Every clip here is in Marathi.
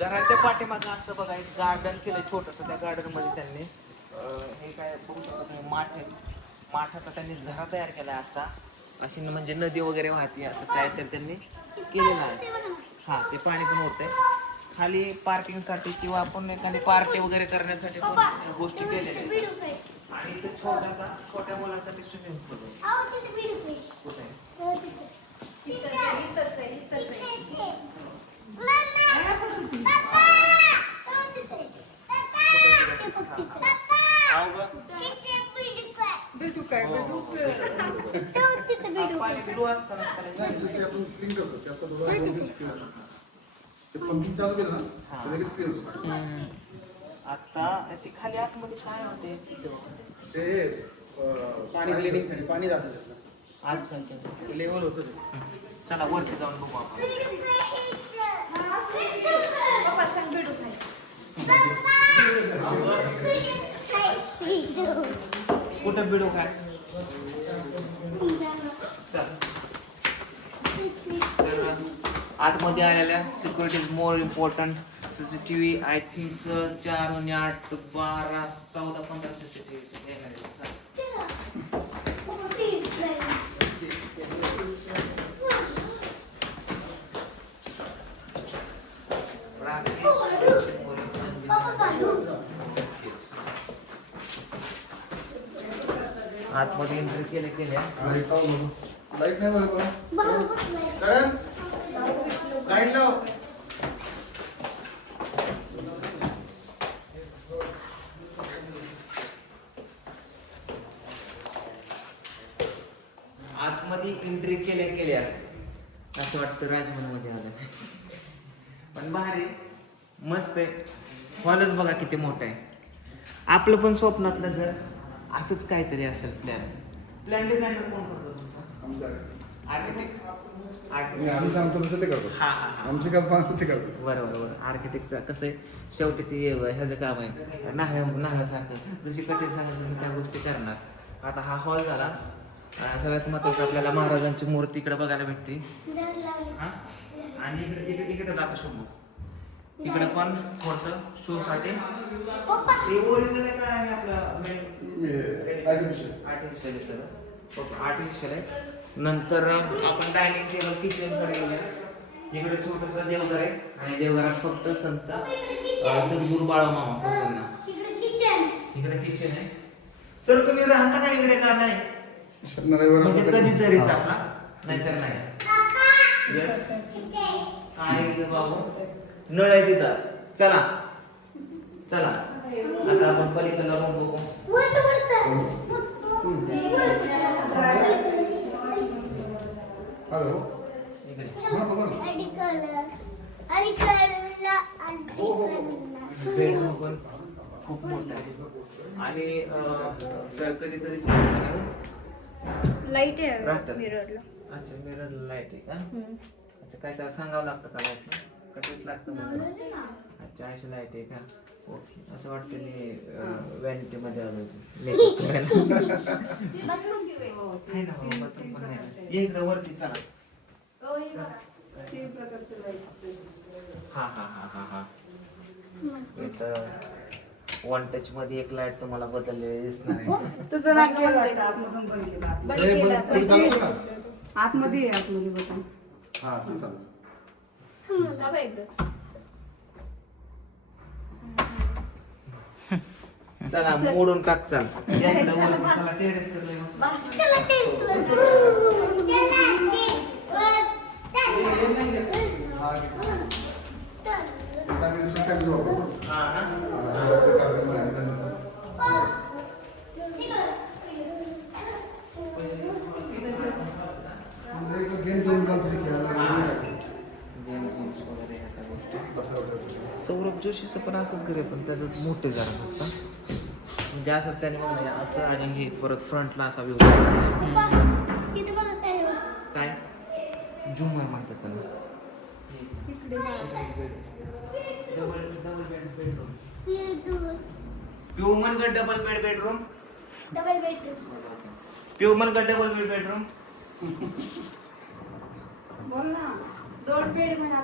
घराच्या पाठीमागं असं बघा एक गार्डन केलं छोटस त्या गार्डनमध्ये त्यांनी. अं, हे काय बघू शकता तुम्ही माठ माठाचा त्यांनी झरा तयार केला असा. अशी न- म्हणजे नदी वगैरे वाहते असं काय तर त्यांनी केलेलं आहे. हा ते पाणी पण होतंय खाली पार्किंगसाठी किंवा आपण एखादी पार्टी वगैरे करण्यासाठी पण गोष्टी केलेल्या आहेत. आणि इथे छोटासा छोट्या मुलांसाठी स्विमिंग पूल आहे. कुठे आहे? आहो गं. भेटू काय हो, हो, भेटू हो. हा, पाणी पिलू असतं ना त्याला. ते आपण clean करतो. ते आता दोघं दोघं clean करतो. ते pumping चालू केलं ना हा. होतं. आता ते खाली आतमध्ये काय होते? ते पाणी क्लिनिंगसाठी पाणी जातं. अच्छा अच्छा. लेवल होतं चला वरती जाऊन बघू आपण. कुठं बिडू काय? आतमध्ये आलेल्या security is more important CCTV I think चार आणि आठ बारा चौदा पंधरा सीसीटीव्ही आतमध्ये एंट्री केल्या केल्या लाइट लाव बघू. लाइट नाही बघत बघा. करण? लाइट लाव. आतमध्ये एंट्री केल्या केल्या. असं वाटतं राजभवनमध्ये आलं. पण भारी. मस्त आहे. हॉलच बघा किती मोठं आहे. आपलं पण स्वप्नातलं घर. असंच काहीतरी असेल प्लॅन प्लॅन डिझायनर कोण करतो तुमचा? आर्किटेक्ट आम्ही सांगतो तसं ते करतो. हा हा आमची कल्पना असं ते करतो. बरोबर बरोबर. आर्किटेक्टचं कसं आहे? शेवटी ती ह्याचं काम आहे. नाह्या नाह्यासारखं जशी कठीण सांगा तसं त्या गोष्टी करणार. आता हा हॉल झाला. अं, सगळ्यात महत्वाचं आपल्याला महाराजांची मूर्ती इकडे बघायला भेटते. हा? आणि इकडे इकडे इकडे जाता शंभू. इकडे पण थोडस शो साठी. हे ओरिजिनल काय आहे आपलं आर्टिफिशियल आर्टिफिशियल आहे सगळं. आर्टिफिशियल आहे. नंतर आपण डायनिंग टेबल किचनकडे गेल्या इकडे छोटस देवघर आहे. आणि देवघरात फक्त संत सद्गुरू बाळामामा प्रसन्न. इकडे किचन आहे. सर तुम्ही राहता का इकडे का नाही? म्हणजे कधीतरीच आपला. नाहीतर नाही. येस काय बाबू? नळ आहे तिथं. चला. चला. आता आपण पलीकडला रूम बघू. हॅलो. इकडे. हा बघा. ना. बेडरूम पण खूप मोठा आहे. आणि सर कधीतरी लाइट राहतात. आहे? मिररला अच्छा मिरर लाइट आहे का? अच्छा काय त्याला सांगावं लागतं का लाइट कधीच लागतं मला अच्छा अशी लाइट आहे का? ओके असं वाटतं मी व्हॅनिटी मध्ये आलो मेकअप करायला हो, वरती चला हा हा हा हा हा वन टच मध्ये एक लाइट तुम्हाला बदललेली दिसणार आहे. तुझं नाक बंद केला. का? आतमध्ये आहे आतमध्ये बटन हा असं चालू दाबा एकदाच. चला. मोडून टाक चल या इकडं वरती, चला टेरेस वर लय मस्त. आता मी सुट्ट्या घेऊ आपण. हा ना हा, ते कार्यक्रम आहे. त्यानंतर. म्हणजे एक गेम झोन मुलांसाठी खेळायला वगैरे आहे. Games बिम्स वगैरे ह्या त्या गोष्टी. बसा वगैरे. सौरभ जोशीचं पण असंच घर आहे पण त्याचं मोठे जरा असतं. म्हणजे असंच त्याने म्हणलं असं आणि हे परत फ्रंटला असा व्यू काय? झुमर म्हणतात त्याला. डबल डबल बेड बेडरूम प्युमन डबल बेड बेडरूम प्युमन का डबल बेड बेडरूम बोल ना. दोन बेड म्हणा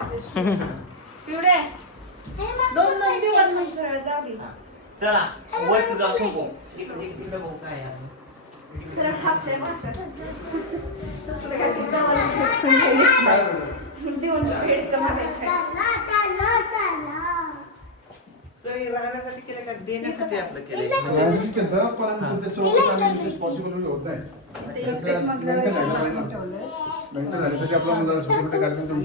आपले पिवडे सरळ जाऊ दे. चला वरती जाऊ शंभू इकडे इकडे बघू काय आहे. आपण. सरळ आपल्या भाषा दुसरं काय ते गावाला देऊन भेटचं म्हणायचं सर हे राहण्यासाठी केलं का? देण्यासाठी आपलं केलंय. म्हणजे राजनीत केलं परंतु त्याच्यावर आम्ही पॉसिबल होत नाही. ते मधलं. ठेवलंय. झाल्यासाठी आपला छोटे मोठे कार्यक्रम.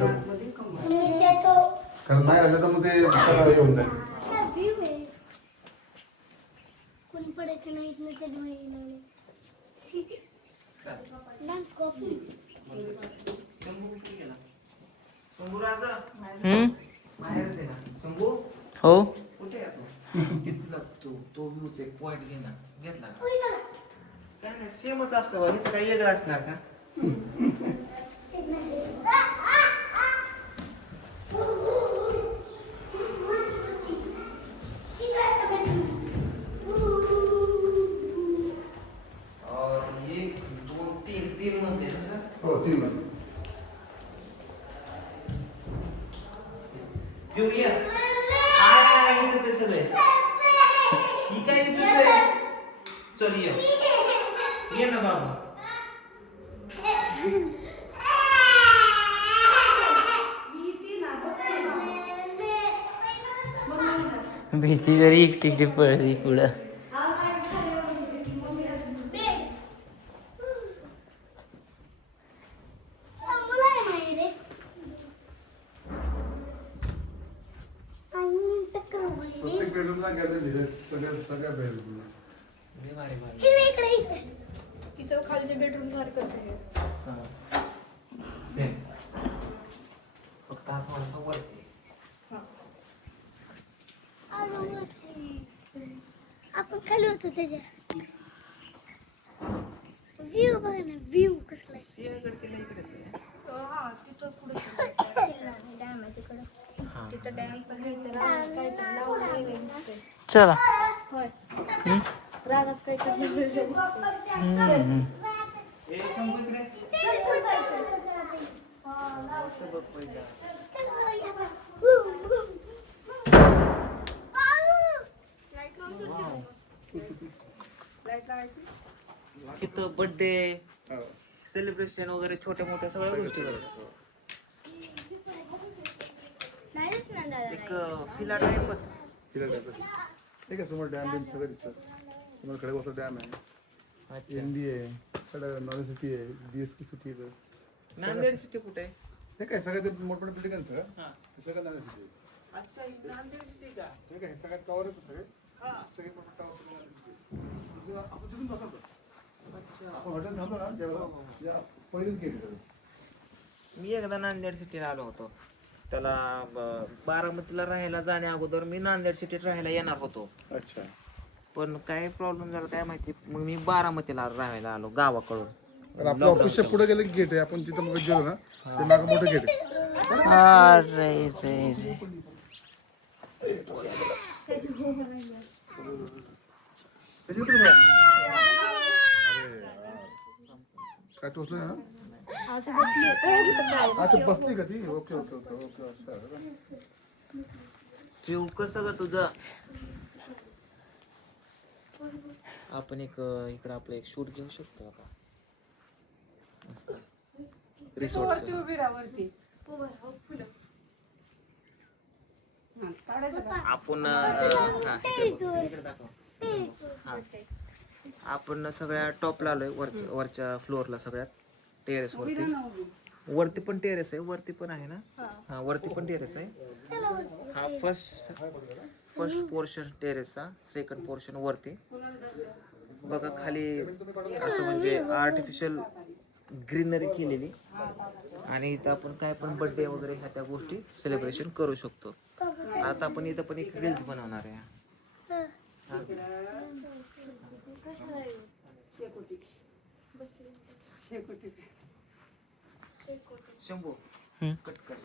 कारण नाही राहिलं तर मग ते सगळं हे होऊन जाईल. कोणी पडायचं नाही डान्स कॉपी हो. कुठे आहे तो? तिथला तो एक पॉइंट घे ना घेतला का? काय नाही सेमच असतं बा. इथं काही वेगळं असणार का? ना बाबा? भीती जरी एकटी एकटी पळली पुढं प्रत्येक बेडरूमला गेलं धीरे सगळ्या सगळ्या बेडरूमला इकडे इकडे. इकडे तिच्या खालच्या बेडरूम सारखंच आहे. सेम फक्त हा थोडासा वरती. आलो वरती. आपण खाली होतो त्याच्या. व्ह्यू बघा ना व्ह्यू कसला आहे. सिंहगड केलं इकडेच आहे अं, हा तिथं पुढे डॅम आहे तिकडं. हा तिथं डॅम पण आहे तर काहीतरी लावलेलं दिसतंय. चला. होय. रानात लावायची इथं बर्थडे. सेलिब्रेशन वगैरे छोट्या मोठ्या सगळ्या गोष्टी. एक फिला टाईपच ठीक आहे समोर डॅम बिम सगळं दिसतं. समोर खडकवासला डॅम आहे. एन डी आहे नॉलेज सिटी आहे बी एस की सिटी आहे. नांदेड सिटी कुठे? आहे हे काय सगळं ते मोठमोठे बिल्डिंग आहे सगळं? हा. ते सगळं नांदेड सिटी अच्छा ही नांदेड सिटी का? हे काय सगळ्यात टॉवर आहेत सगळे? हा. सगळे मोठे टॉवर सगळे नांदेड city आहे. आपण तिथून. अच्छा. आपण हॉटेल थांबलो ना जेव्हा या पहिलेच गेट आहे मी एकदा नांदेड सिटीला आलो होतो. त्याला बारामतीला राहायला जाण्या अगोदर मी नांदेड सिटीत राहायला येणार होतो. अच्छा. पण काय प्रॉब्लेम झाला काय माहिती? मग मी बारामतीला राहायला आलो गावाकडून. आपलं ऑफिसच्या पुढे गेलं की गेट आहे. आपण जिथं मग गेलो ना ते मागं मोठं गेट आहे. अरे रे. काय टोचलं ना. अच्छा बसली का ती? Okay okay okay okay Shiv कसं ग तुझं? आपण एक इकडं आपलं एक शूट घेऊ शकतो का तू रिसोर्ट वरती उभी राहा वरती. हा, काढायचं का? आपण हा, इकडे बघ, इकडे दाखव. हा. आपण सगळ्या टॉपला आलोय वरच्या वरच्या फ्लोअरला सगळ्यात टेरेस उभी राहा वरती ना उभी. वरती पण टेरेस आहे वरती पण आहे ना? हा. वरती पण टेरेस आहे. हा फर्स्ट फर्स्ट पोर्शन टेरेसचा सेकंड पोर्शन वरती. बघा खाली असं म्हणजे आर्टिफिशियल ग्रीनरी केलेली. आणि इथं आपण काय पण बर्थडे वगैरे ह्या त्या गोष्टी सेलिब्रेशन करू शकतो. आता आपण इथं पण एक रील्स बनवणार आहे. हा. शंभू कट कर.